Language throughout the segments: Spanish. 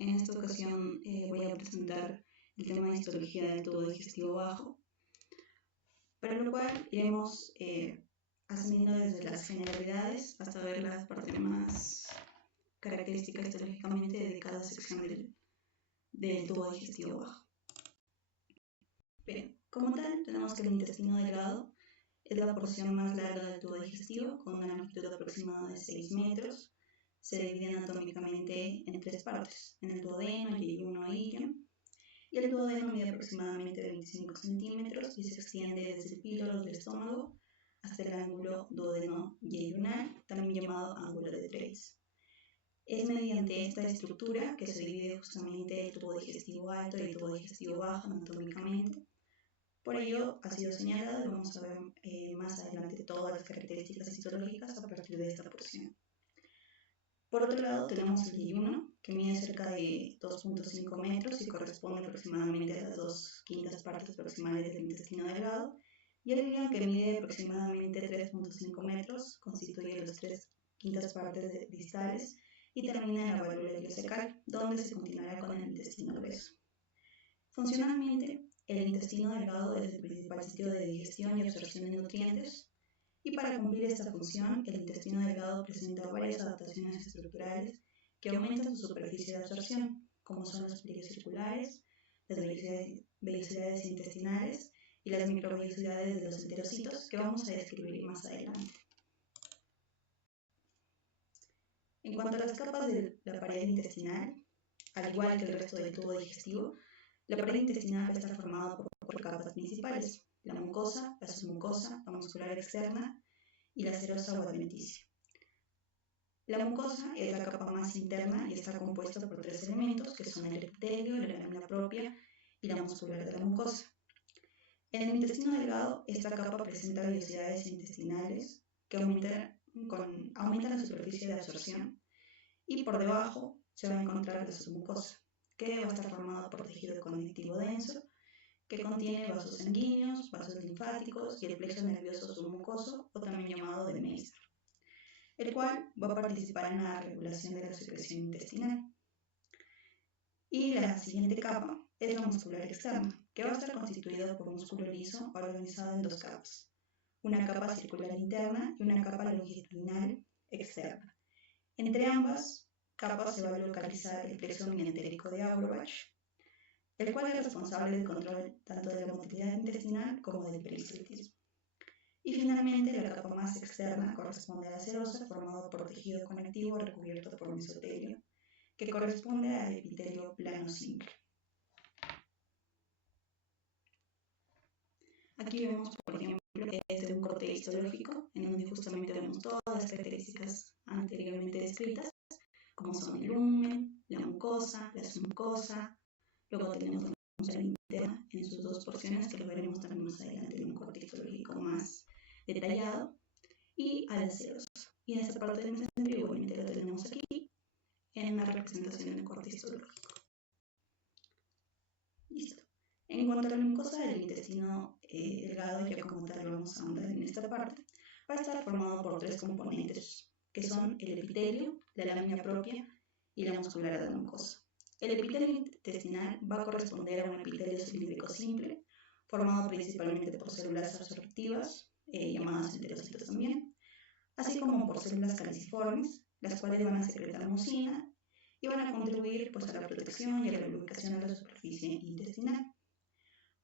En esta ocasión voy a presentar el tema de histología del tubo digestivo bajo, para lo cual iremos ascendiendo desde las generalidades hasta ver las partes más características histológicamente de cada sección del tubo digestivo bajo. Bien, como tal, tenemos que el intestino delgado es la porción más larga del tubo digestivo, con una longitud aproximada de 6 metros. Se divide anatómicamente en tres partes, en el duodeno, yeyuno e ilion. Y el duodeno mide aproximadamente 25 centímetros y se extiende desde el píloro del estómago hasta el ángulo duodeno-yeyunal, también llamado ángulo de Treitz. Es mediante esta estructura que se divide justamente el tubo digestivo alto y el tubo digestivo bajo anatómicamente. Por ello, ha sido señalado y vamos a ver más adelante todas las características histológicas a partir de esta porción. Por otro lado, tenemos el yeyuno, que mide cerca de 2.5 metros y corresponde aproximadamente a las 2/5 partes proximales del intestino delgado, y el ilion, que mide aproximadamente 3.5 metros, constituye las 3/5 partes distales y termina en la válvula ileocecal, donde se continuará con el intestino grueso. Funcionalmente, el intestino delgado es el principal sitio de digestión y absorción de nutrientes, y para cumplir esta función, el intestino delgado presenta varias adaptaciones estructurales que aumentan su superficie de absorción, como son los pliegues circulares, las vellosidades intestinales y las microvellosidades de los enterocitos, que vamos a describir más adelante. En cuanto a las capas de la pared intestinal, al igual que el resto del tubo digestivo, la pared intestinal está formada por capas principales: la mucosa, la submucosa, la muscular externa y la serosa o adventicia. La mucosa es la capa más interna y está compuesta por tres elementos, que son el epitelio, la lámina propia y la muscular de la mucosa. En el intestino delgado, esta capa presenta vellosidades intestinales que aumentan la superficie de absorción, y por debajo se va a encontrar la submucosa, que va a estar formada por tejido conectivo denso, que contiene vasos sanguíneos, vasos linfáticos y el plexo nervioso submucoso, o también llamado de Meissner, el cual va a participar en la regulación de la secreción intestinal. Y la siguiente capa es la muscular externa, que va a estar constituida por músculo liso organizado en dos capas, una capa circular interna y una capa longitudinal externa. Entre ambas capas se va a localizar el plexo minientérico de Auerbach, el cual es responsable del control tanto de la motilidad intestinal como del peristaltismo. Y finalmente, la capa más externa corresponde a la serosa, formado por tejido conectivo recubierto por mesotelio, que corresponde al epitelio plano simple. Aquí vemos, por ejemplo, este un corte histológico, en donde justamente vemos todas las características anteriormente descritas, como son el lumen, la mucosa, la submucosa. Luego tenemos la muscular interna en sus dos porciones, que lo veremos también más adelante en un corte histológico más detallado, y a la serosa. Y en esta parte del mesentrio igualmente lo tenemos aquí en la representación del corte histológico. Listo. En cuanto a la mucosa del intestino delgado, ya como tal lo vamos a ahondar en esta parte, va a estar formado por tres componentes, que son el epitelio, la lámina propia y la muscular de la mucosa. El epitelio intestinal va a corresponder a un epitelio cilíndrico simple, formado principalmente por células absortivas, llamadas enterocitos también, así como por células caliciformes, las cuales van a secretar mucina y van a contribuir a la protección y a la lubricación de la superficie intestinal.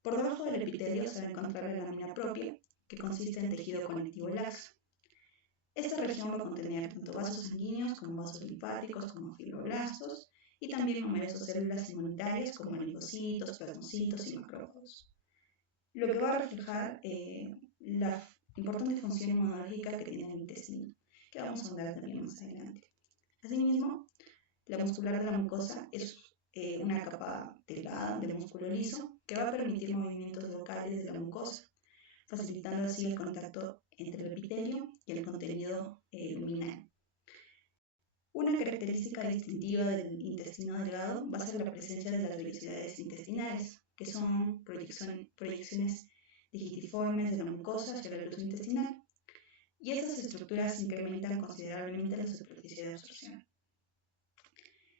Por debajo del epitelio se va a encontrar la lámina propia, que consiste en tejido conectivo laxo. Esta región va a contener tanto vasos sanguíneos como vasos linfáticos como fibroblastos, y también numerosas células inmunitarias como linfocitos, plasmocitos y macrófagos, lo que va a reflejar la importante función inmunológica que tiene el intestino, que vamos a hablar también más adelante. Asimismo, la muscular de la mucosa es una capa delgada de músculo liso que va a permitir movimientos locales de la mucosa, facilitando así el contacto entre el epitelio y el contenido luminal. Una característica distintiva del intestino delgado va a ser la presencia de las vellosidades intestinales, que son proyecciones digitiformes de la mucosa hacia la luz intestinal, y estas estructuras incrementan considerablemente la superficie de absorción.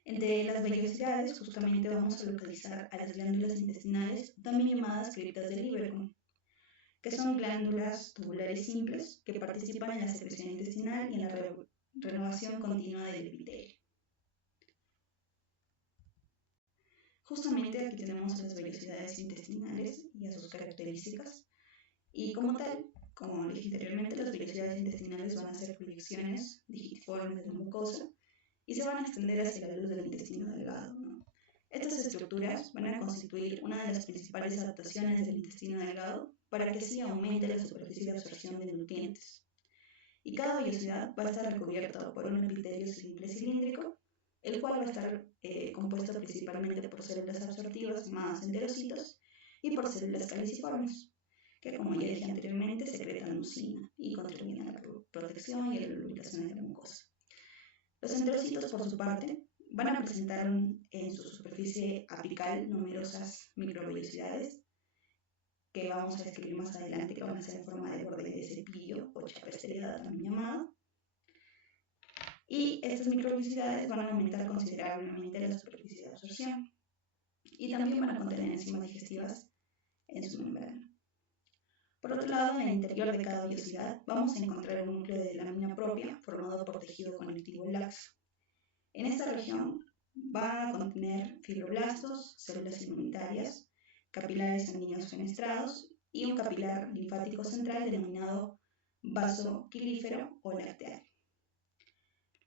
Entre las vellosidades, justamente vamos a localizar a las glándulas intestinales, también llamadas criptas del Lieberkühn, que son glándulas tubulares simples que participan en la secreción intestinal y en la renovación continua del epitelio. Justamente aquí tenemos las vellosidades intestinales y a sus características, y como tal, como dije anteriormente, las vellosidades intestinales van a ser proyecciones digitiformes de la mucosa y se van a extender hacia la luz del intestino delgado, ¿no? Estas estructuras van a constituir una de las principales adaptaciones del intestino delgado para que así aumente la superficie de absorción de nutrientes. Y cada vellosidad va a estar recubierta por un epitelio simple cilíndrico, el cual va a estar compuesto principalmente por células absortivas llamadas enterocitos y por células caliciformes, que como ya dije anteriormente secretan mucina y contribuyen a la protección y a la lubricación de la mucosa. Los enterocitos, por su parte, van a presentar en su superficie apical numerosas microvellosidades que vamos a describir más adelante, que van a ser en forma de borde de cepillo o chapa estriada también llamada. Y estas microvellosidades van a aumentar considerablemente la superficie de absorción y también van a contener enzimas digestivas en su membrana. Por otro lado, en el interior de cada vellosidad vamos a encontrar un núcleo de lámina propia formado por tejido conectivo laxo. En esta región va a contener fibroblastos, células inmunitarias, capilares sanguíneos fenestrados y un capilar linfático central denominado vaso quilífero o lacteal.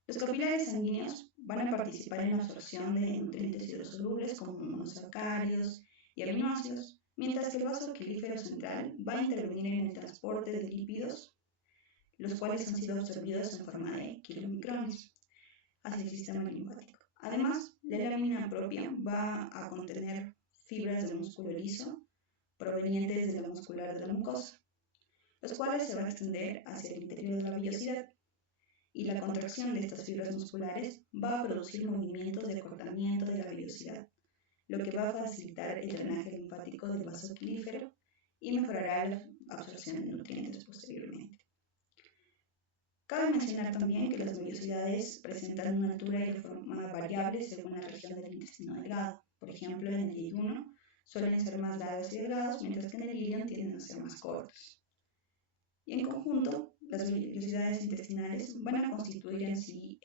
Los capilares sanguíneos van a participar en la absorción de nutrientes hidrosolubles como monosacáridos y aminoácidos, mientras que el vaso quilífero central va a intervenir en el transporte de lípidos, los cuales han sido absorbidos en forma de kilomicrones hacia el sistema linfático. Además, la lámina propia va a contener fibras de músculo liso provenientes de la muscular de la mucosa, los cuales se van a extender hacia el interior de la vellosidad, y la contracción de estas fibras musculares va a producir movimientos de acortamiento de la vellosidad, lo que va a facilitar el drenaje linfático del vaso quilífero y mejorará la absorción de nutrientes posteriormente. Cabe mencionar también que las vellosidades presentan una altura y forma variable según la región del intestino delgado. Por ejemplo, en el yeyuno suelen ser más largas y delgados, mientras que en el ilion tienden a ser más cortos. Y en conjunto, las vellosidades intestinales van a constituir en sí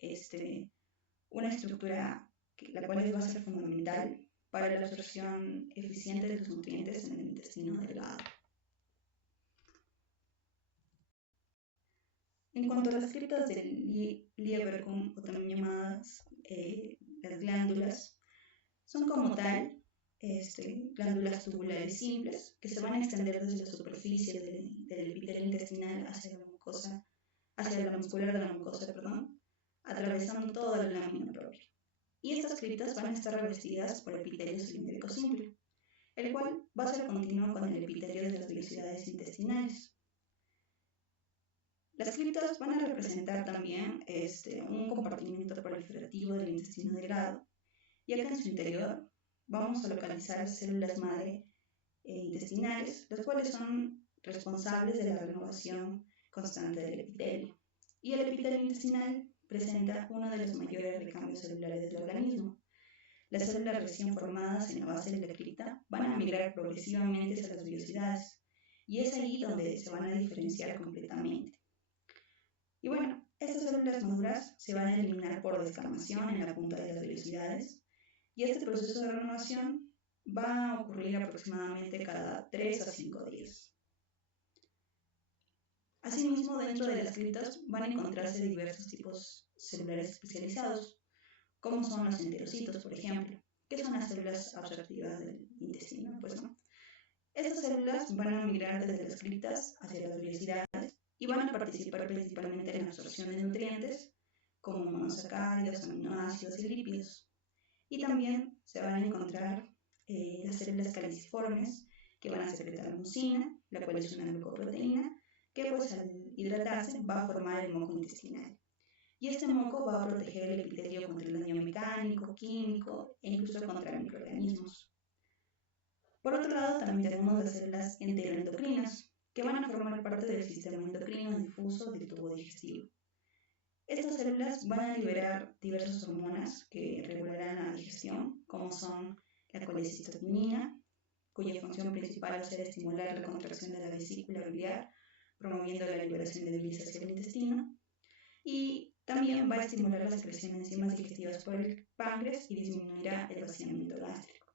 una estructura la cual va a ser fundamental para la absorción eficiente de los nutrientes en el intestino delgado. En cuanto a las criptas del Lieberkühn, o también llamadas las glándulas, son como tal glándulas tubulares simples que se van a extender desde la superficie del epitelio intestinal hacia la mucosa, hacia la muscular de la mucosa, atravesando toda la lámina propia. Y estas criptas van a estar revestidas por epitelio cilíndrico simple, el cual va a ser continuo con el epitelio de las vellosidades intestinales. Las criptas van a representar también un compartimiento proliferativo del intestino delgado, y acá en su interior vamos a localizar células madre intestinales, las cuales son responsables de la renovación constante del epitelio. Y el epitelio intestinal presenta uno de los mayores recambios celulares del organismo. Las células recién formadas en la base de la cripta van a migrar progresivamente hacia las vellosidades, y es ahí donde se van a diferenciar completamente. Y bueno, estas células maduras se van a eliminar por descamación en la punta de las vellosidades, y este proceso de renovación va a ocurrir aproximadamente cada 3 a 5 días. Asimismo, dentro de las criptas van a encontrarse diversos tipos celulares especializados, como son los enterocitos, por ejemplo, que son las células absortivas del intestino, Estas células van a migrar desde las criptas hacia las vellosidades y van a participar principalmente en la absorción de nutrientes como monosacáridos, aminoácidos y lípidos. Y también se van a encontrar las células caliciformes, que van a secretar mucina, la cual es una glucoproteína, que al hidratarse va a formar el moco intestinal. Y este moco va a proteger el epitelio contra el daño mecánico, químico e incluso contra microorganismos. Por otro lado, también tenemos las células enteroendocrinas, que van a formar parte del sistema endocrino difuso del tubo digestivo. Estas células van a liberar diversas hormonas que regularán la digestión, como son la colecistocinina, cuya función principal va a ser estimular la contracción de la vesícula biliar, promoviendo la liberación de bilis hacia el intestino, y también va a estimular la secreción de enzimas digestivas por el páncreas y disminuirá el vaciamiento gástrico.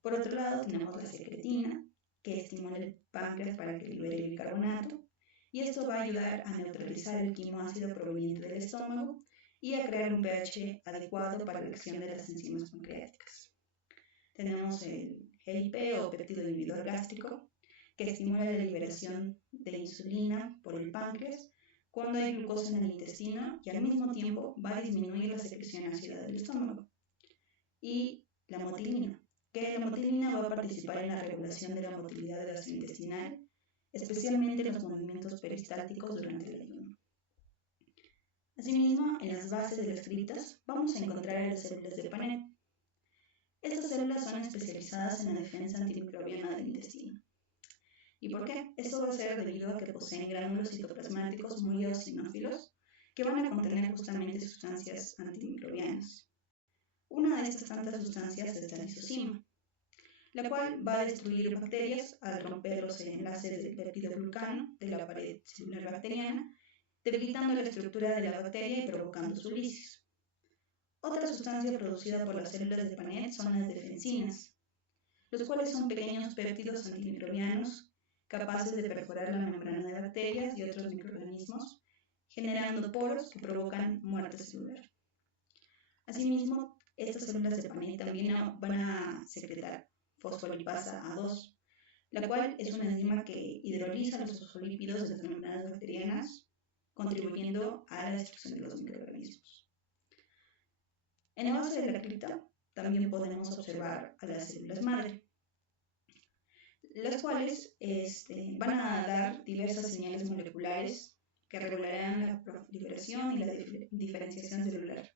Por otro lado, tenemos la secretina, que estimula el páncreas para que libere el bicarbonato, y esto va a ayudar a neutralizar el quimoácido proveniente del estómago y a crear un pH adecuado para la acción de las enzimas pancreáticas. Tenemos el GIP o péptido inhibidor gástrico, que estimula la liberación de insulina por el páncreas cuando hay glucosa en el intestino y al mismo tiempo va a disminuir la secreción ácida del estómago. Y la motilina, que la motilina va a participar en la regulación de la motilidad gastrointestinal, especialmente en los movimientos peristálticos durante el ayuno. Asimismo, en las bases de las gritas vamos a encontrar las células de Paneth. Estas células son especializadas en la defensa antimicrobiana del intestino. ¿Y por qué? Esto va a ser debido a que poseen gránulos citoplasmáticos muy eosinófilos que van a contener justamente sustancias antimicrobianas. Una de estas tantas sustancias es la lisozima, la cual va a destruir bacterias al romper los enlaces del peptidoglucano de la pared celular bacteriana, debilitando la estructura de la bacteria y provocando su lisis. Otra sustancia producida por las células de Paneth son las defensinas, los cuales son pequeños péptidos antimicrobianos capaces de perforar la membrana de bacterias y otros microorganismos, generando poros que provocan muerte celular. Asimismo, estas células de Paneth también van a secretar fosfolipasa A2, la cual es una enzima que hidroliza los fosfolípidos de las membranas bacterianas, contribuyendo a la destrucción de los microorganismos. En la base de la cripta también podemos observar a las células madre, las cuales van a dar diversas señales moleculares que regularán la proliferación y la diferenciación celular.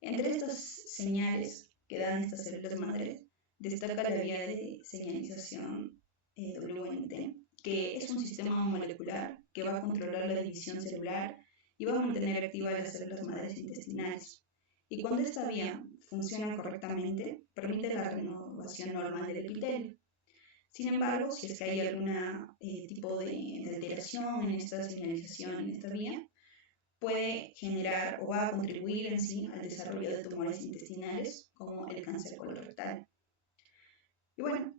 Entre estas señales que dan estas células madres, destaca la vía de señalización WNT, que es un sistema molecular que va a controlar la división celular y va a mantener activas las células madres intestinales. Y cuando esta vía funciona correctamente, permite la renovación normal del epitelio. Sin embargo, si es que hay algún tipo de alteración en esta señalización, en esta vía, puede generar o va a contribuir en sí al desarrollo de tumores intestinales, como el cáncer colorectal. Y bueno,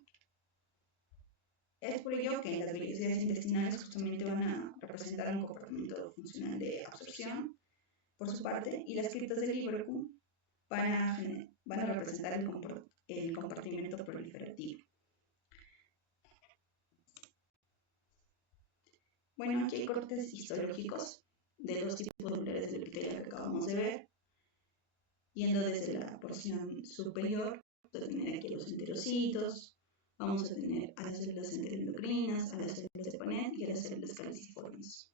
es por ello que las vellosidades intestinales justamente van a representar un comportamiento funcional de absorción por su parte, y las criptas del Lieberkühn van a representar el comportamiento proliferativo. Bueno, aquí hay cortes histológicos de los tipos celulares del epitelio que acabamos de ver, yendo desde la porción superior, vamos a tener aquí los enterocitos, vamos a tener a las células enteroendocrinas, a las células de Paneth y a las células caliciformes.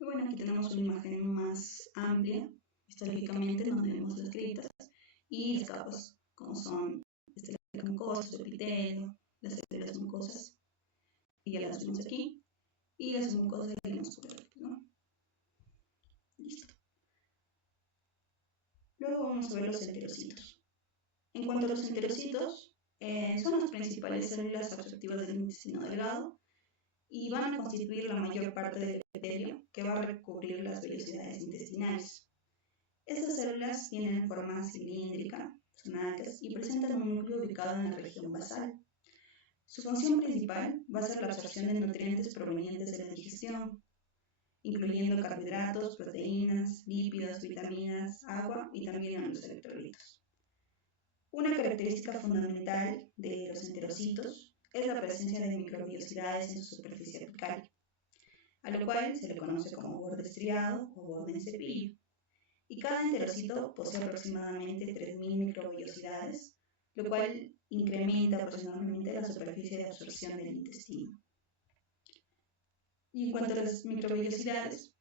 Y bueno, aquí tenemos una imagen más amplia, histológicamente, donde vemos las grietas y las capas, como son la mucosa, el epitelio, las células mucosas, y ya las vemos aquí, y las mucosas y la musculares, ¿no? Listo. Luego vamos a ver los enterocitos. En cuanto a los enterocitos, son las principales células absortivas del intestino delgado y van a constituir la mayor parte del epitelio que va a recubrir las vellosidades intestinales. Estas células tienen forma cilíndrica, son altas y presentan un núcleo ubicado en la región basal. Su función principal va a ser la absorción de nutrientes provenientes de la digestión, incluyendo carbohidratos, proteínas, lípidos, vitaminas, agua y también los electrolitos. Una característica fundamental de los enterocitos es la presencia de microbiosidades en su superficie apical, a lo cual se le conoce como borde estriado o borde en cepillo. Y cada enterocito posee aproximadamente 3.000 microbiosidades, lo cual incrementa aproximadamente la superficie de absorción del intestino. Y en cuanto a las microbiosidades,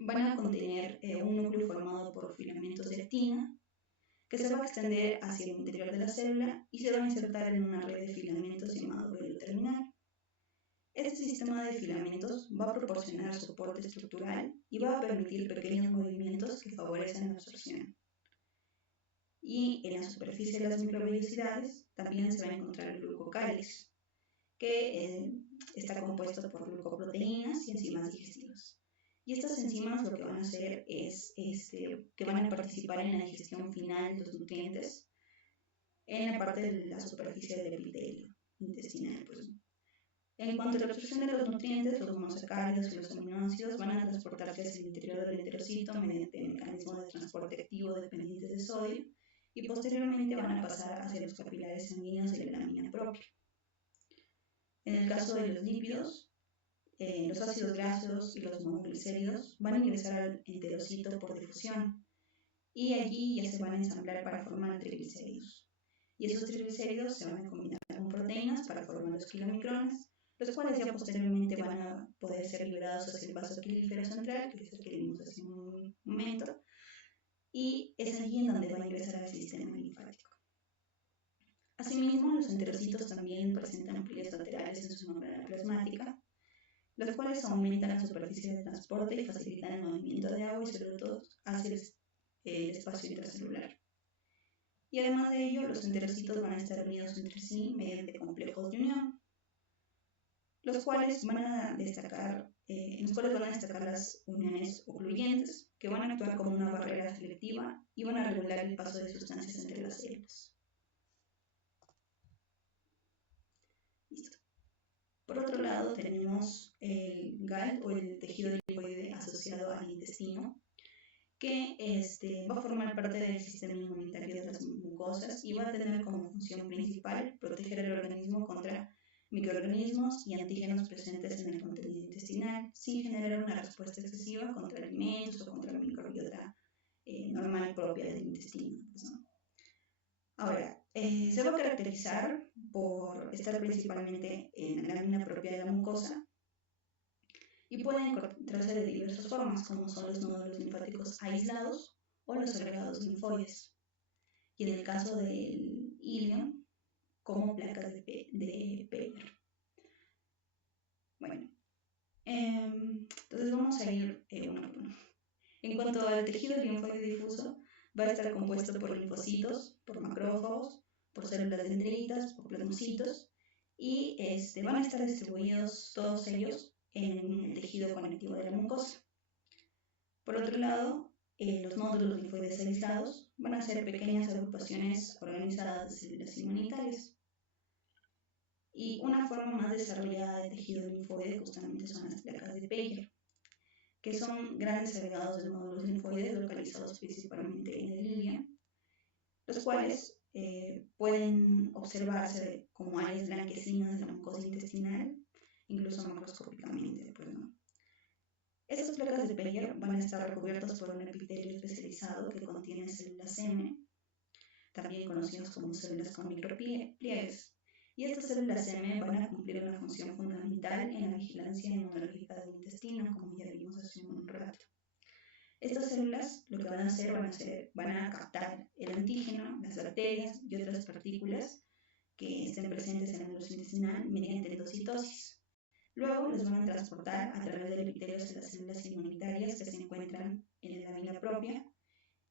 van a contener un núcleo formado por filamentos de actina, que se va a extender hacia el interior de la célula y se va a insertar en una red de filamentos llamado velo terminal. Este sistema de filamentos va a proporcionar soporte estructural y va a permitir pequeños movimientos que favorecen la absorción. Y en la superficie de las microvellosidades también se va a encontrar el glucocálex, que está compuesto por glucoproteínas y enzimas digestivas. Y estas enzimas lo que van a hacer es que van a participar en la digestión final de los nutrientes en la parte de la superficie del epitelio intestinal. Pues. En cuanto a la absorción de los nutrientes, los monosacáridos y los aminoácidos van a transportarse hacia el interior del enterocito mediante mecanismos de transporte activo dependientes de sodio y posteriormente van a pasar hacia los capilares sanguíneos de la lámina propia. En el caso de los lípidos, los ácidos grasos y los monoglicéridos van a ingresar al enterocito por difusión y allí ya se van a ensamblar para formar triglicéridos. Y esos triglicéridos se van a combinar con proteínas para formar los kilomicrones, los cuales ya posteriormente van a poder ser liberados hacia el vaso aquilífero central, que es el que vimos hace un momento, y es allí en donde va a ingresar al sistema linfático. Asimismo, los enterocitos también presentan pliegues laterales en su membrana plasmática, los cuales aumentan la superficie de transporte y facilitan el movimiento de agua y solutos hacia el espacio intracelular. Y además de ello, los enterocitos van a estar unidos entre sí mediante complejos de unión, en los cuales van a destacar las uniones ocluyentes, que van a actuar como una barrera selectiva y van a regular el paso de sustancias entre las células. Listo. Por otro lado, tenemos el GAL o el tejido linfoide asociado al intestino, que va a formar parte del sistema inmunitario de las mucosas y va a tener como función principal proteger el organismo contra microorganismos y antígenos presentes en el contenido intestinal, sin generar una respuesta excesiva contra alimentos o contra la microbiota normal propia del intestino. Pues, ¿no? Ahora, se va a caracterizar por estar principalmente en la lámina propia de la mucosa y pueden encontrarse de diversas formas, como son los nódulos linfáticos aislados o los agregados linfoides. Y en el caso del ilio, como placas de Peyer. Bueno, entonces vamos a ir uno por uno. En cuanto al tejido linfoide difuso, va a estar compuesto por linfocitos, por macrófagos, por células dendritas, por plasmocitos, y van a estar distribuidos todos ellos en el tejido conectivo de la mucosa. Por otro lado, los nódulos linfoides aislados van a ser pequeñas agrupaciones organizadas de células inmunitarias. Y una forma más desarrollada de tejido linfoide justamente son las placas de Peyer, que son grandes agregados de nódulos linfoides localizados principalmente en el ilio, los cuales pueden observarse como áreas blanquecinas de la mucosa intestinal, incluso macroscópicamente. Pues, ¿no? Estas placas de Peyer van a estar recubiertas por un epitelio especializado que contiene células M, también conocidas como células con micropliegues. Y estas células M van a cumplir una función fundamental en la vigilancia inmunológica del intestino, como ya vimos hace un rato. Estas células lo que van a hacer, van a captar el antígeno, las bacterias y otras partículas que estén presentes en la mucosa intestinal mediante endocitosis. Luego los van a transportar a través del epitelio hacia las células inmunitarias que se encuentran en la lámina propia,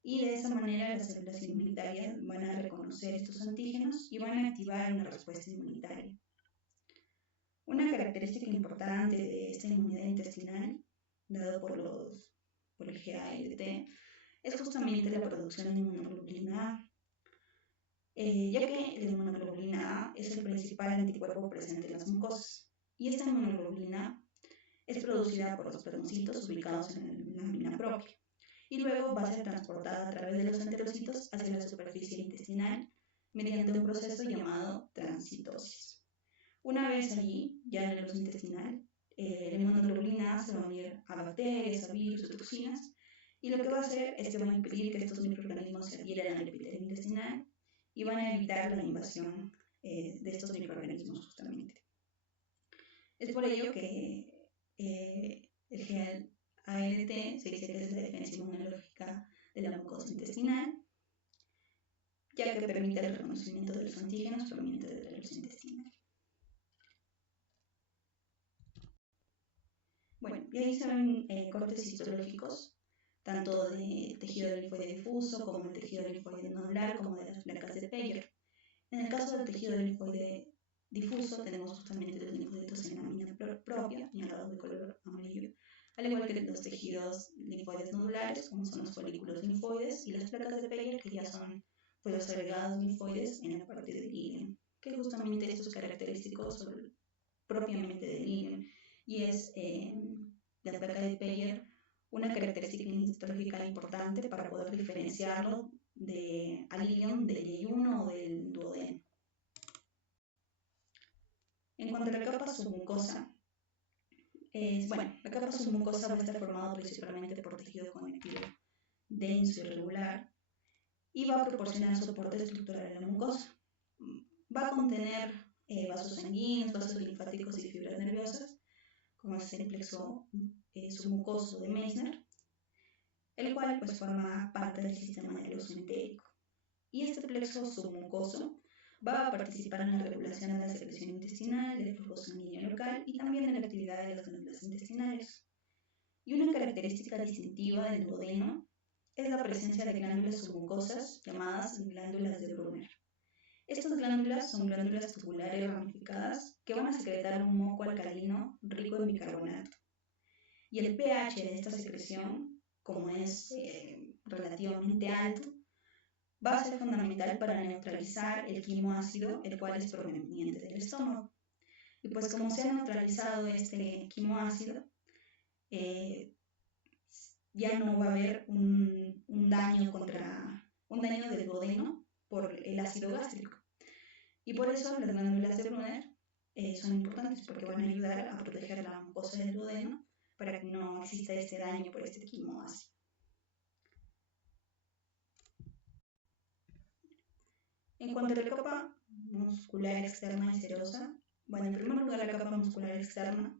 y de esa manera las células inmunitarias van a reconocer estos antígenos y van a activar una respuesta inmunitaria. Una característica importante de esta inmunidad intestinal, dado por el GALT, es justamente la producción de inmunoglobulina A, ya que la inmunoglobulina A es el principal anticuerpo presente en las mucosas, y esta inmunoglobulina es producida por los plasmocitos ubicados en la lámina propia, y luego va a ser transportada a través de los enterocitos hacia la superficie intestinal mediante un proceso llamado transcitosis. Una vez allí, ya en el proceso intestinal, la inmunoglobulina A se va a unir a bacterias, a virus, a toxinas, y lo que va a hacer es que va a impedir que estos microorganismos se adhieran al epitelio intestinal y van a evitar la invasión de estos microorganismos justamente. Es por ello que el GALT se dice que es la defensa inmunológica de la mucosa intestinal, ya que permite el reconocimiento de los antígenos provenientes de la luz intestinal. Bueno, y ahí se ven cortes histológicos, tanto de tejido linfoide difuso como de tejido linfoide nodular, como de las placas de Peyer. En el caso del tejido linfoide difuso, tenemos justamente los linfocitos en la lámina propia, señalados de color amarillo, al igual que los tejidos linfoides nodulares, como son los folículos linfoides, y las placas de Peyer, que ya son los agregados linfoides en la parte del hígado, que justamente esto es característico propiamente del hígado, y es la placa de Peyer una característica histológica importante para poder diferenciarlo al ilion del yeyuno o del duodeno. En cuanto a la capa submucosa, la capa submucosa va a estar formada principalmente por tejido conectivo denso y regular y va a proporcionar soporte estructural a la mucosa. Va a contener vasos sanguíneos, vasos linfáticos y fibras nerviosas, como es el plexo submucoso de Meissner, el cual pues forma parte del sistema nervioso entérico. Y este plexo submucoso va a participar en la regulación de la secreción intestinal, del flujo sanguíneo local y también en la actividad de las glándulas intestinales. Y una característica distintiva del duodeno es la presencia de glándulas submucosas llamadas glándulas de Brunner. Estas glándulas son glándulas tubulares ramificadas que van a secretar un moco alcalino rico en bicarbonato. Y el pH de esta secreción, como es relativamente alto, va a ser fundamental para neutralizar el quimoácido, el cual es proveniente del estómago. Y pues como se ha neutralizado este quimoácido, ya no va a haber un daño del duodeno por el ácido gástrico. Y por eso las glándulas de Brunner son importantes porque van a ayudar a proteger la mucosa del duodeno para que no exista este daño por este quimoácido. En cuanto a la capa muscular externa y serosa, en primer lugar la capa muscular externa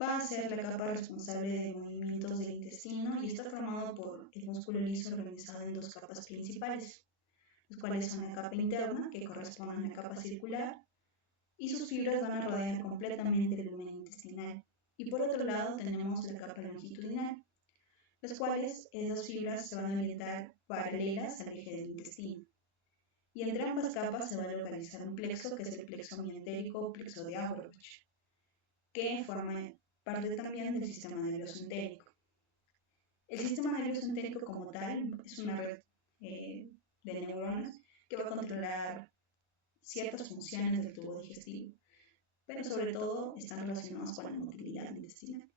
va a ser la capa responsable de movimientos del intestino y está formado por el músculo liso organizado en dos capas principales, los cuales son la capa interna, que corresponde a la capa circular, y sus fibras van a rodear completamente el lumen intestinal. Y por otro lado tenemos la capa longitudinal, las cuales esas fibras se van a orientar paralelas al eje del intestino. Y entre ambas capas se va a localizar un plexo, que es el plexo mientérico o plexo de Auerbach, que forma parte también del sistema nervioso entérico. El sistema nervioso entérico como tal es una red de neuronas que va a controlar ciertas funciones del tubo digestivo, pero sobre todo están relacionadas con la motilidad intestinal.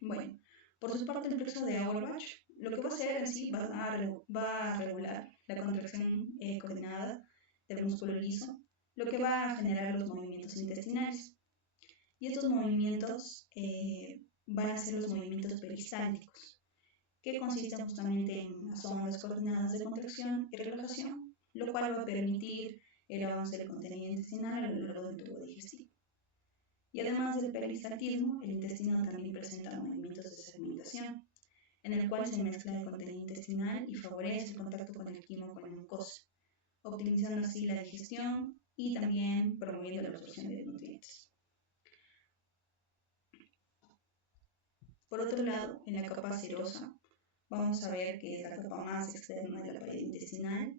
Bueno, por su parte el plexo de Auerbach lo que va a hacer en sí va a regular la contracción coordinada del músculo liso, lo que va a generar los movimientos intestinales. Y estos movimientos van a ser los movimientos peristálticos, que consisten justamente en las ondas coordinadas de contracción y relajación, lo cual va a permitir el avance del contenido intestinal a lo largo del tubo digestivo. Y además del peristaltismo, el intestino también presenta movimientos de segmentación, en el cual se mezcla el contenido intestinal y favorece el contacto con el quimo con la mucosa, optimizando así la digestión y también promoviendo la absorción de nutrientes. Por otro lado, en la capa serosa, vamos a ver que es la capa más externa de la pared intestinal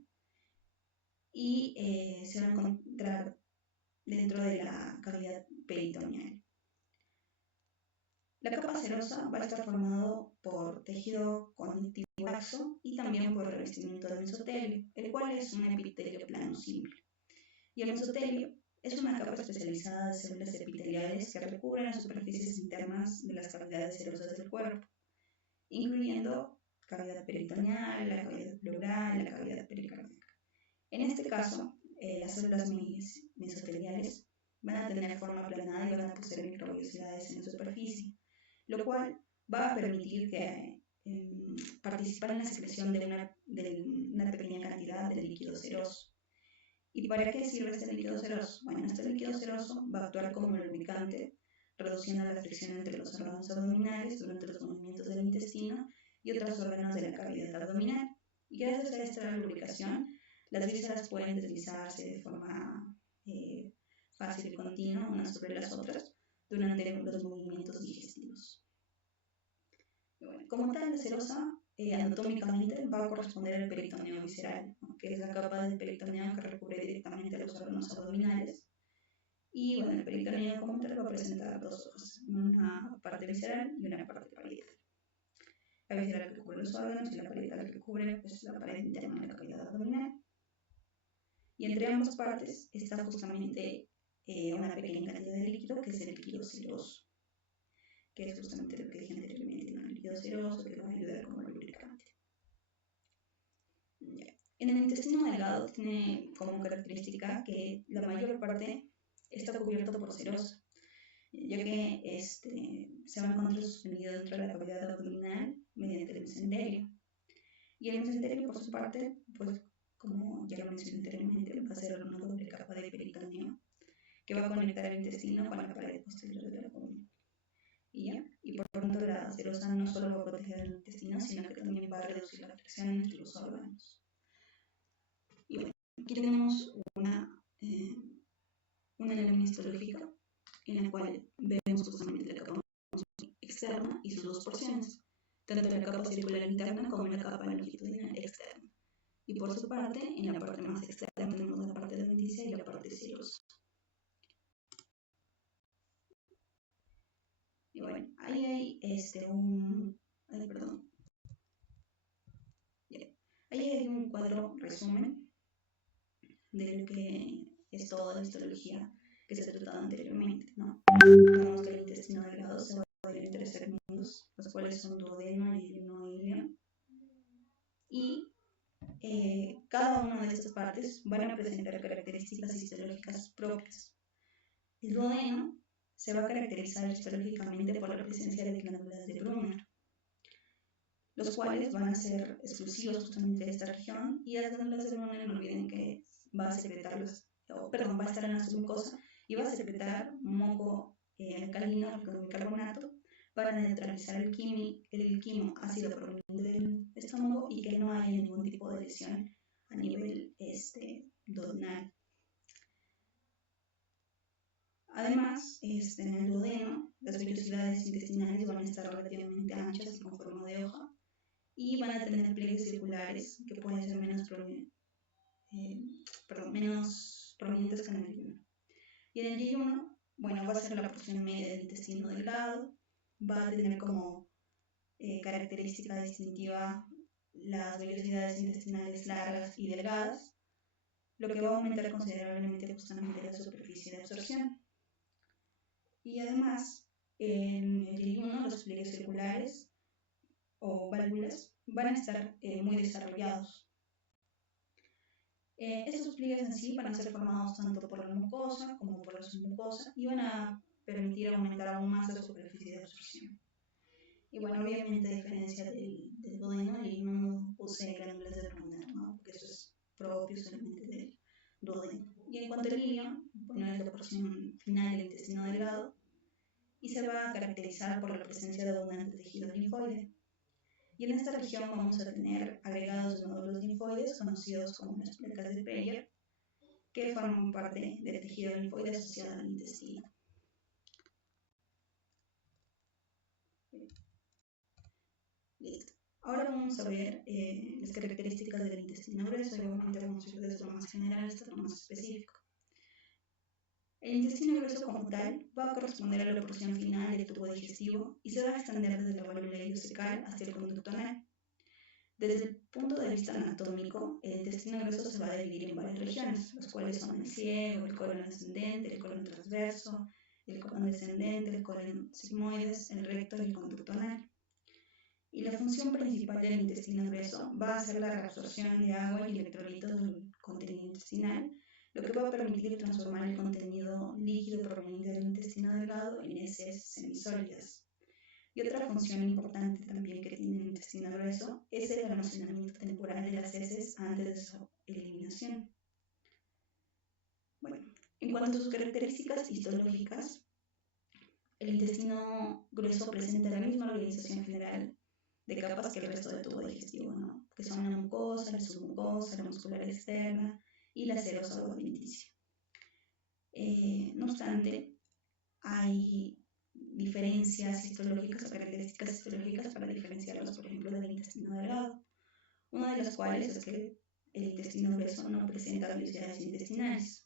y se va a encontrar dentro de la cavidad peritoneal. La capa serosa va a estar formado por tejido conectivo laxo y también por revestimiento de mesotelio, el cual es un epitelio plano simple. Y el mesotelio es una capa especializada de células epiteliales que recubren las superficies internas de las cavidades serosas del cuerpo, incluyendo cavidad peritoneal, la cavidad pleural, la cavidad pericárdica. En este caso, las células mesoteliales van a tener forma aplanada y van a poseer microvellosidades en la superficie, lo cual va a permitir que participar en la secreción de una pequeña cantidad de líquido seroso. ¿Y para qué sirve este líquido seroso? Bueno, este líquido seroso va a actuar como lubricante, reduciendo la fricción entre los órganos abdominales durante los movimientos del intestino y otros órganos de la cavidad abdominal. Y gracias a esta lubricación, las vísceras pueden deslizarse de forma fácil y continua unas sobre las otras durante los movimientos digestivos. Bueno, como tal, la serosa anatómicamente va a corresponder al peritoneo visceral, ¿no? Que es la capa del peritoneo que recubre directamente los órganos abdominales. Y bueno, el peritoneo como tal va a presentar dos hojas, una parte visceral y una parte parietal. La visceral que cubre los órganos y la parietal que cubre pues, la pared interna de la cavidad abdominal. Y entre ambas partes está justamente una pequeña cantidad de líquido, que es el líquido seroso, que es justamente lo que dije anteriormente, ¿no? El líquido seroso que va a ayudar como lubricante. Ya. En el intestino delgado tiene como característica que la mayor parte está cubierto por serosa, ya que se va a encontrar suspendido dentro de la cavidad abdominal mediante el mesenterio. Y el mesenterio, por su parte, pues como ya lo mencioné anteriormente, va a ser una doble capa de peritoneo que va a conectar el intestino con la pared posterior del abdomen. Y por tanto la serosa no solo va a proteger el intestino, sino que también va a reducir la presión entre los órganos. Y bueno, aquí tenemos una lámina histológica en la cual vemos justamente la capa externa y sus dos porciones, tanto la capa circular interna como la capa longitudinal externa. Y por su parte, en la parte más externa tenemos la parte adventicia y la parte serosa. Y bueno, ahí hay ahí hay un cuadro resumen de lo que es toda la histología que se ha tratado anteriormente, ¿no? Vemos que el intestino delgado se va a dividir en tres segmentos, los cuales son duodeno, yeyuno y ileón. Y cada una de estas partes van a presentar características histológicas propias. El duodeno se va a caracterizar histológicamente por la presencia de glándulas de Brunner, los cuales van a ser exclusivos justamente de esta región, y las glándulas de Brunner, no olviden que va a estar en la submucosa y va a secretar moco alcalino, bicarbonato, para neutralizar el quimo ácido proveniente del estómago y que no haya ningún tipo de lesión a nivel duodenal. Además, en el duodeno, las vellosidades intestinales van a estar relativamente anchas y con forma de hoja, y van a tener pliegues circulares que pueden ser menos prominentes que en el yeyuno. Y en el yeyuno, bueno, va a ser la porción media del intestino delgado, va a tener como característica distintiva las vellosidades intestinales largas y delgadas, lo que va a aumentar considerablemente justamente la superficie de absorción. Y además, en el yeyuno, los pliegues circulares o válvulas van a estar muy desarrollados. Estos pliegues en sí van a ser formados tanto por la mucosa como por la submucosa y van a permitir aumentar aún más la superficie de absorción. Y bueno, obviamente, a diferencia del duodeno, el yeyuno no posee glándulas de Brunner, ¿no? Porque eso es propio solamente del duodeno. Y en cuanto al ileón, bueno, es la porción final del intestino delgado y se va a caracterizar por la presencia de abundante tejido linfoide. Y en esta región vamos a tener agregados de nódulos linfoides conocidos como las placas de Peyer, que forman parte del tejido linfoide asociado al intestino. Listo. Ahora vamos a ver las características del intestino grueso y obviamente vamos a ir desde lo más general hasta lo más específico. El intestino grueso como tal va a corresponder a la porción final del tubo digestivo y se va a extender desde la válvula ileocecal hasta el conducto anal. Desde el punto de vista anatómico, el intestino grueso se va a dividir en varias regiones, las cuales son el ciego, el colon ascendente, el colon transverso, el colon descendente, el colon sigmoides, el recto y el conducto anal. Y la función principal del intestino grueso va a ser la reabsorción de agua y electrolitos del contenido intestinal, lo que va a permitir transformar el contenido líquido proveniente del intestino delgado en heces semisólidas. Y otra función importante también que tiene el intestino grueso es el almacenamiento temporal de las heces antes de su eliminación. Bueno, en cuanto a sus características histológicas, el intestino grueso presenta la misma organización general de capas que el resto del tubo digestivo, ¿no? Que son la mucosa, la submucosa, la muscular externa y la serosa o adventicia. No obstante, hay diferencias histológicas o características histológicas para diferenciarlos, por ejemplo, del intestino delgado. Una de las cuales es que el intestino grueso no presenta vellosidades intestinales.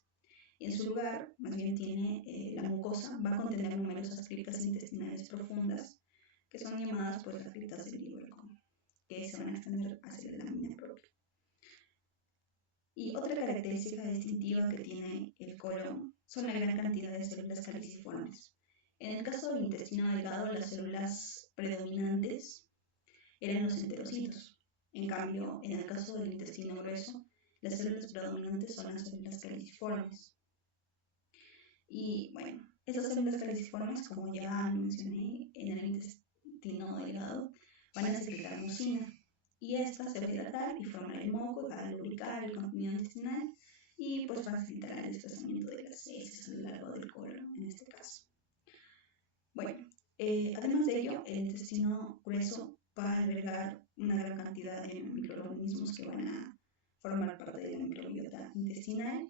En su lugar, más bien tiene la mucosa, va a contener numerosas criptas intestinales profundas, que son llamadas pues las criptas del Lieberkühn, que se van a extender hacia la lámina propia. Y otra característica distintiva que tiene el colon son la gran cantidad de células caliciformes. En el caso del intestino delgado, las células predominantes eran los enterocitos. En cambio, en el caso del intestino grueso, las células predominantes son las células caliciformes. Y bueno, esas células caliciformes, como ya mencioné, en el intestino delgado van a secretar mucina. Y esta se va a hidratar y formar el moco, va a lubricar el contenido intestinal y pues facilitará el desplazamiento de las heces a lo largo del colon en este caso. Bueno, además de ello, el intestino grueso va a albergar una gran cantidad de microorganismos que van a formar parte de la microbiota intestinal,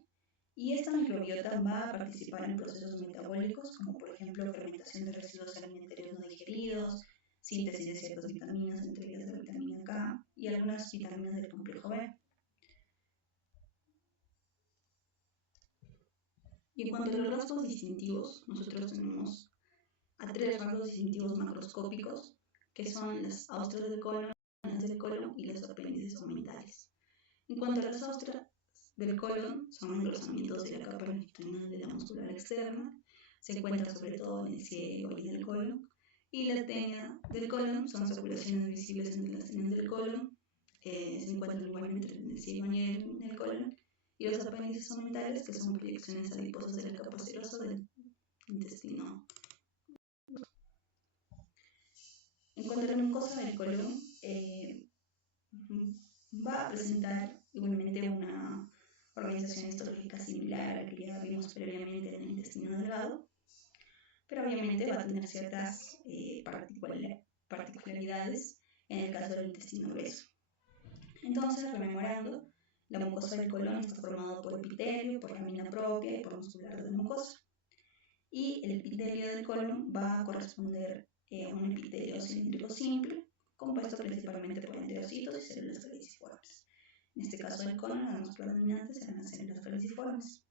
y esta microbiota va a participar en procesos metabólicos como por ejemplo fermentación de residuos alimentarios no digeridos, síntesis de ciertas vitaminas, entre ellas la vitamina K y algunas vitaminas del complejo B. Y en cuanto a los rasgos distintivos, nosotros tenemos a tres rasgos distintivos macroscópicos, que son las austras del colon, las del colon y los apéndices omentales. En cuanto a las austras del colon, son engrosamientos de la capa longitudinal de la muscular externa, se encuentran sobre todo en el ciego y en el colon, y la tenia del colon son circulaciones visibles entre las tenias del colon, se encuentran igualmente en el ciego y en el colon, y los apéndices omentales, que son proyecciones adiposas de la capa serosa del intestino. En cuanto a la mucosa del colon, va a presentar igualmente una organización histológica similar a la que ya vimos previamente en el intestino delgado, pero obviamente va a tener ciertas particularidades en el caso del intestino grueso. Entonces, rememorando, la mucosa del colon está formada por epitelio, por lámina propia y por muscular de la mucosa. Y el epitelio del colon va a corresponder a un epitelio cilíndrico simple, compuesto principalmente por enterocitos y células caliciformes. En este caso del colon, las más predominantes serán las células caliciformes.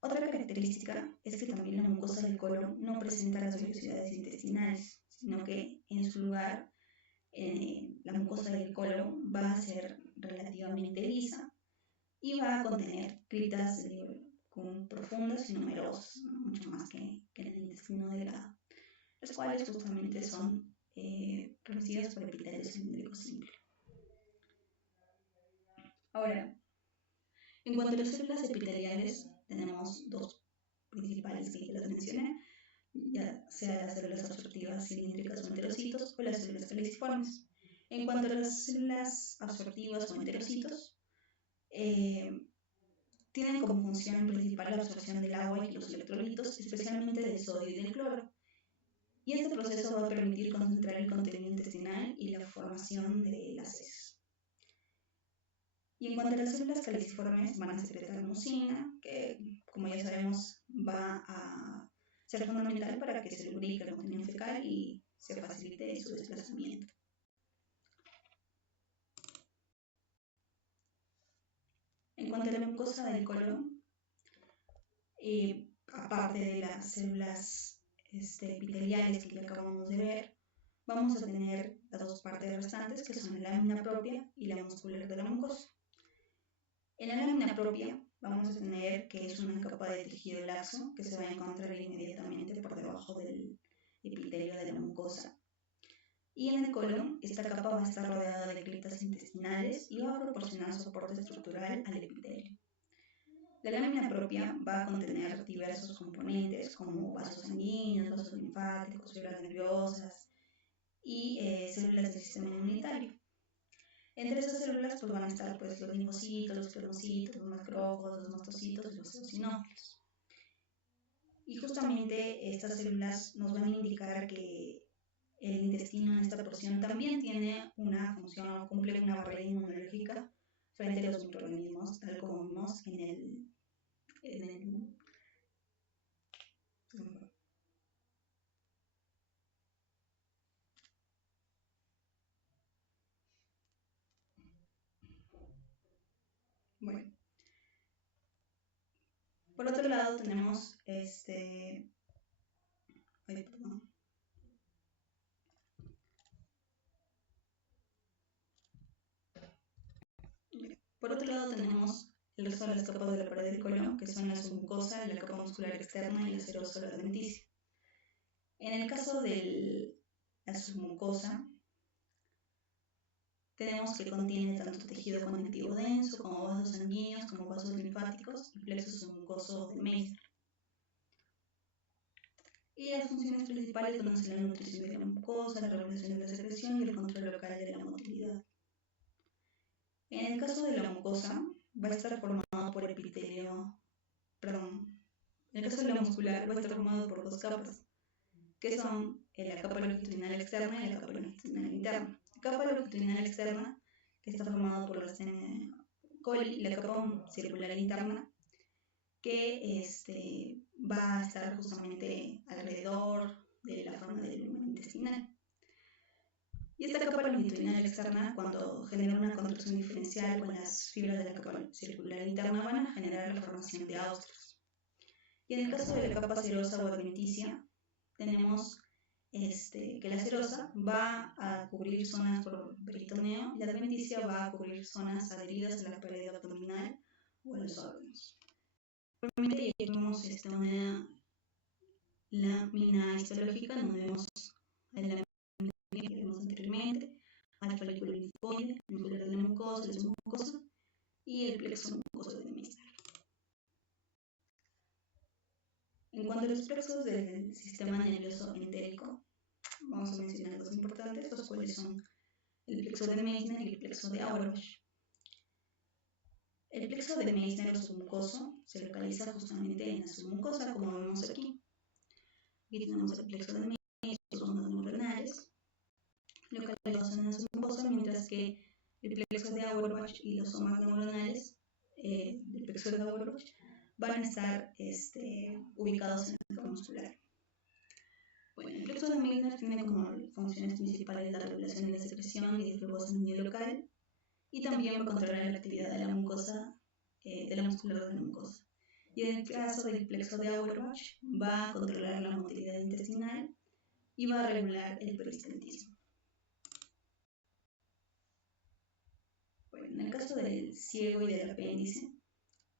Otra característica es que también la mucosa del colon no presenta las vellosidades intestinales, sino que en su lugar la mucosa del colon va a ser relativamente lisa y va a contener criptas profundas y numerosas, mucho más que en el intestino delgado, las cuales justamente son revestidas por epitelio cilíndrico simple. Ahora, en cuanto a las células epiteliales, tenemos dos principales que ya las mencioné, ya sea las células absortivas cilíndricas o enterocitos o las células caliciformes. En cuanto a las células absortivas o enterocitos, tienen como función principal la absorción del agua y los electrolitos, especialmente del sodio y del cloro. Y este proceso va a permitir concentrar el contenido intestinal y la formación de las heces. Y en cuanto a las células caliciformes, van a secretar mucina, que como ya sabemos va a ser fundamental para que se lubrique el contenido fecal y se facilite su desplazamiento. En cuanto a la mucosa del colon, aparte de las células epiteliales que ya acabamos de ver, vamos a tener las dos partes restantes, que son la lámina propia y la muscular de la mucosa. En la lámina propia vamos a tener que es una capa de tejido laxo que se va a encontrar inmediatamente por debajo del epitelio de la mucosa. Y en el colon, esta capa va a estar rodeada de criptas intestinales y va a proporcionar soporte estructural al epitelio. La lámina propia va a contener diversos componentes como vasos sanguíneos, vasos linfáticos, fibras nerviosas y células del sistema inmunitario. Entre esas células pues, van a estar pues, los linfocitos, los plasmocitos, los macrófagos, los mastocitos y los eosinófilos. Y justamente estas células nos van a indicar que el intestino en esta porción también tiene una función o cumple una barrera inmunológica frente a los microorganismos, tal como vimos en el Bueno, por otro lado tenemos Por otro lado tenemos el resto de las capas de la pared del colon, que son la submucosa, la capa muscular externa y la serosa o la adventicia. En el caso de la submucosa, tenemos que contiene tanto tejido conectivo denso como vasos sanguíneos, como vasos linfáticos y plexo submucoso de Meissner. Y las funciones principales van a ser la nutrición de la mucosa, la regulación de la secreción y el control local de la motilidad. En el caso de la mucosa, va a estar formado por epitelio, en el caso de la muscular va a estar formado por dos capas, que son la capa longitudinal externa y la capa longitudinal interna. La capa longitudinal externa, que está formada por la coli, y la capa circular interna, que va a estar justamente alrededor de la forma del lumen intestinal. Y esta capa longitudinal externa, cuando genera una contracción diferencial con las fibras de la capa circular interna, van a generar la formación de austrios. Y en el caso de la capa serosa o adventicia, tenemos que la serosa va a cubrir zonas por peritoneo y la adventicia va a cubrir zonas adheridas a la pared abdominal o a los órganos. Probablemente ya vemos una lámina histológica donde vemos la lámina que vimos anteriormente, al folículo linfoide, el núcleo de la mucosa, la submucosa y el plexo mucoso de Meissner. En cuanto a los plexos del sistema nervioso entérico, vamos a mencionar dos importantes, los cuales son el plexo de Meissner y el plexo de Auerbach. El plexo de Meissner o submucoso se localiza justamente en la submucosa, como vemos aquí. Aquí tenemos el plexo de Meissner, los ondas neuronales, localizados en la submucosa, mientras que el plexo de Auerbach y los somas neuronales del plexo de Auerbach van a estar ubicados en la capa muscular. Bueno, el plexo de Meissner tiene como funciones principales la regulación de la secreción y del flujo sanguíneo local, y también va a controlar la actividad de la mucosa, de la musculatura de la mucosa. Y en el caso del plexo de Auerbach, va a controlar la motilidad intestinal y va a regular el peristaltismo. Bueno, en el caso del ciego y del apéndice,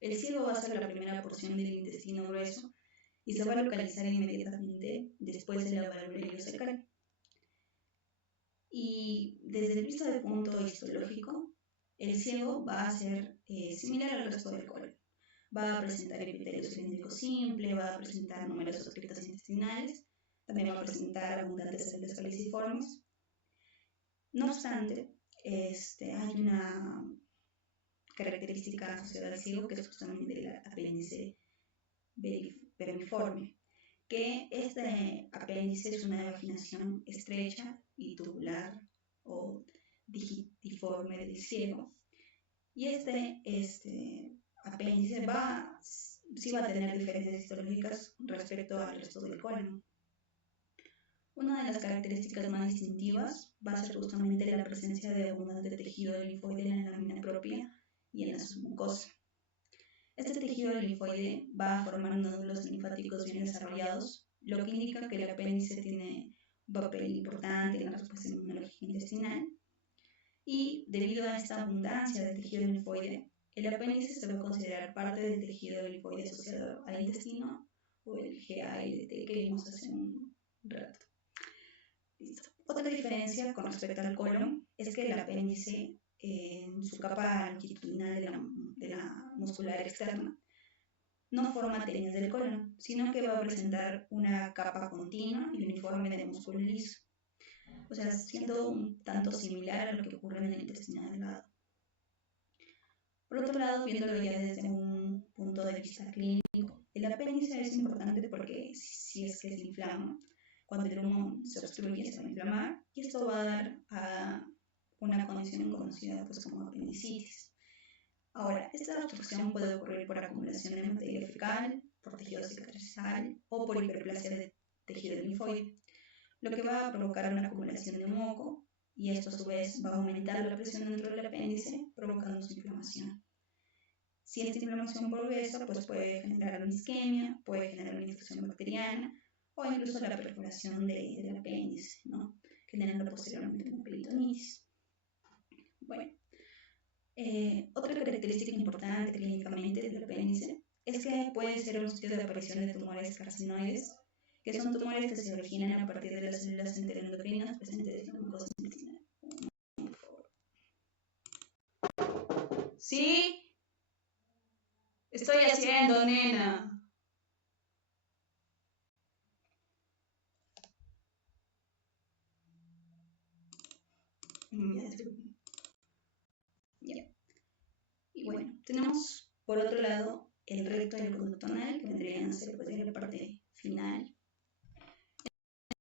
el ciego va a ser la primera porción del intestino grueso y se va a localizar inmediatamente después de la válvula ileocecal. Y desde el punto de vista histológico, el ciego va a ser similar al resto del colon. Va a presentar epitelio cilíndrico simple, va a presentar numerosas grietas intestinales, también va a presentar abundantes células caliciformes. No obstante, hay una característica asociada al ciego que es justamente el apéndice vermiforme, que este apéndice es una vaginación estrecha y tubular o digitiforme del ciego, y este apéndice sí va a tener diferencias histológicas respecto al resto del colon. Una de las características más distintivas va a ser justamente la presencia de abundante tejido linfoide en la lámina propia y en la submucosa. Este tejido linfoide va a formar nódulos linfáticos bien desarrollados, lo que indica que el apéndice tiene un papel importante en la respuesta inmunológica intestinal. Y debido a esta abundancia de tejido linfoide, el apéndice se va a considerar parte del tejido linfoide asociado al intestino, o el GALT que vimos hace un rato. Listo. Otra diferencia con respecto al colon es que el apéndice, en su capa longitudinal de la muscular externa, no forma tenias del colon, sino que va a presentar una capa continua y uniforme de músculo liso, o sea, siendo un tanto similar a lo que ocurre en el intestino delgado. Por otro lado, viéndolo ya desde un punto de vista clínico, el apéndice es importante porque si es que se inflama, cuando el humo se obstruye se va a inflamar, y esto va a dar a una condición conocida como apendicitis. Ahora, esta obstrucción puede ocurrir por acumulación de materia fecal, por tejido cicatrizal o por hiperplasia de tejido linfoide, lo que va a provocar una acumulación de moco, y esto a su vez va a aumentar la presión dentro del apéndice, provocando su inflamación. Si esta inflamación progresa, pues puede generar una isquemia, puede generar una infección bacteriana o incluso la perforación del apéndice, ¿no? Generando posteriormente una peritonitis. Bueno, otra característica importante clínicamente del apéndice es que puede ser un sitio de aparición de tumores carcinoides, que son tumores que se originan a partir de las células enteroendocrinas presentes en la mucosa intestinal. ¿Sí? Estoy haciendo, nena. Ya. Y bueno, tenemos por otro lado el recto y el conducto anal, que vendrían a ser pues, la parte final.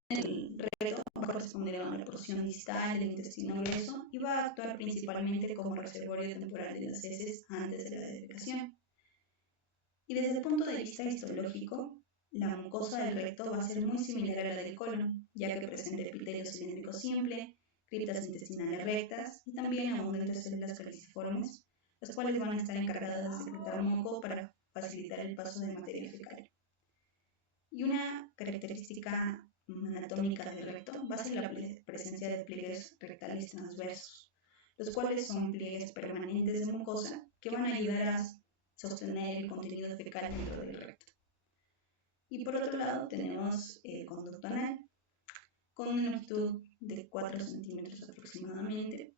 El recto va a corresponder a la porción distal del intestino grueso y va a actuar principalmente como reservorio temporal de las heces antes de la defecación. Y desde el punto de vista histológico, la mucosa del recto va a ser muy similar a la del colon, ya que presenta epitelio cilíndrico simple, criptas intestinales rectas y también abundantes células caliciformes, las cuales van a estar encargadas de secretar moco para facilitar el paso de materia fecal. Y una característica anatómica del recto va a ser la presencia de pliegues rectales transversos, los cuales son pliegues permanentes de mucosa que van a ayudar a sostener el contenido fecal dentro del recto. Y por otro lado tenemos el conducto anal, con una longitud de 4 centímetros aproximadamente.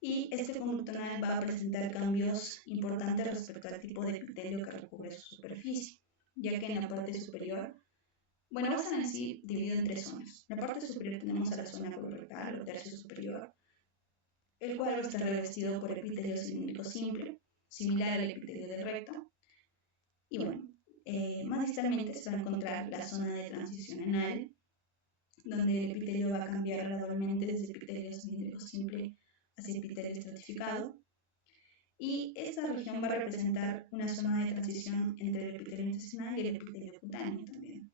Y este conducto anal va a presentar cambios importantes respecto al tipo de epitelio que recubre su superficie, ya que en la parte superior, bueno, va a estar así dividido en tres zonas. En la parte superior tenemos a la zona colorectal o tercio superior, el cual va a estar revestido por epitelio cilíndrico simple, similar al epitelio del recto. Y bueno, más distalmente se va a encontrar la zona de transición anal, donde el epitelio va a cambiar gradualmente desde epitelio cilíndrico simple hacia epitelio estratificado. Y esta región va a representar una zona de transición entre el epitelio intestinal y el epitelio cutáneo también.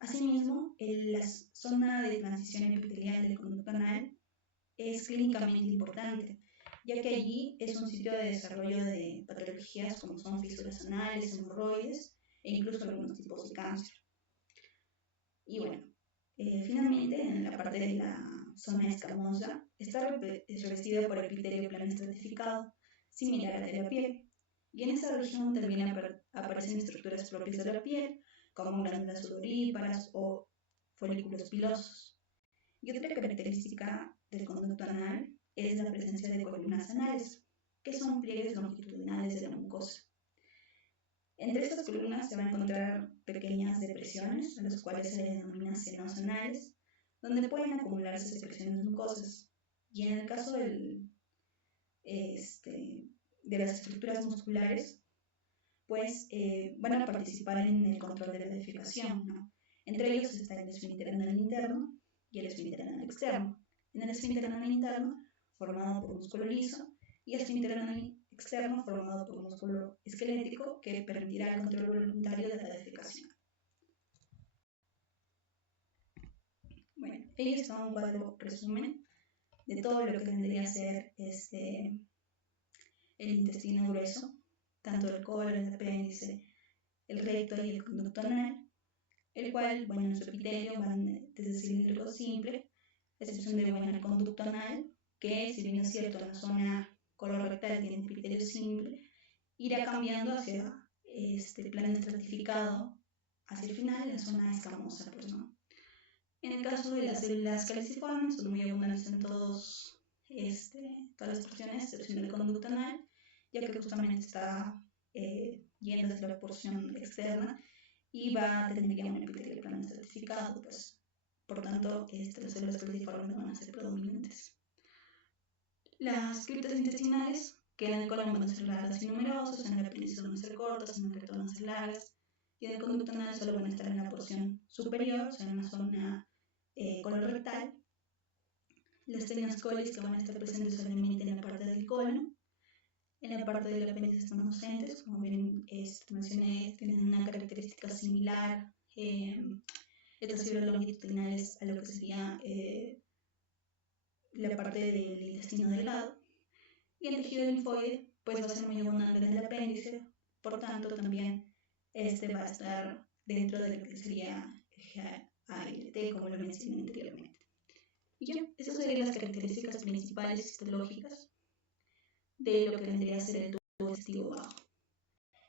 Asimismo, la zona de transición epitelial del conducto anal es clínicamente importante, ya que allí es un sitio de desarrollo de patologías como son fisuras anales, hemorroides e incluso algunos tipos de cáncer. Y bueno, finalmente en la parte de la zona escamosa está revestida por epitelio plano estratificado, similar al de la piel. Y en esa región también aparecen estructuras propias de la piel, como glándulas sudoríparas o folículos pilosos. Y otra característica del conducto anal es la presencia de columnas anales, que son pliegues longitudinales de la mucosa. Entre estas columnas se van a encontrar pequeñas depresiones, a las cuales se les denomina senos anales, donde pueden acumularse secreciones mucosas. Y en el caso de las estructuras musculares, pues van a participar en el control de la defecación, ¿no? Entre ellos está el esfínter anal interno y el esfínter anal externo. En el esfínter anal interno, formado por músculo liso, y el esfínter anal externo, formado por músculo esquelético, que permitirá el control voluntario de la defecación. Bueno, ahí está un cuadro resumen de todo lo que vendría a ser el intestino grueso, tanto el colon, el apéndice, el recto y el conducto anal, el cual, bueno, en su epitelio van desde cilíndrico simple, a excepción de, bueno, el conducto anal, que si bien es cierto en la zona colorectal tiene epitelio simple, irá cambiando hacia plano estratificado hacia el final en la zona escamosa, pues, ¿no? En el caso de las células caliciformes, son muy abundantes en todas las porciones, a excepción del conducto anal, ya que justamente está yendo hacia la porción externa y va a tener un epitelio plano estratificado, pues, por tanto, las células caliciformes van a ser predominantes. Las criptas intestinales, que en el colon van a ser largas y numerosas, en el apéndice van a ser cortas, en el recto van a ser largas, y en el conducto anal solo van a estar en la porción superior, o sea, en la zona colorectal. Las tenas colis, que van a estar presentes solamente en la parte del colon. En la parte del apéndice están ausentes, como bien mencioné, tienen una característica similar, estas fibras longitudinales, a lo que sería la parte del intestino delgado. Y el tejido linfoide pues va a ser muy abundante en el apéndice, por tanto también este va a estar dentro de lo que sería GALT, como lo mencioné anteriormente. Y ya, esas serían las características principales histológicas de lo que vendría a ser el tubo digestivo bajo.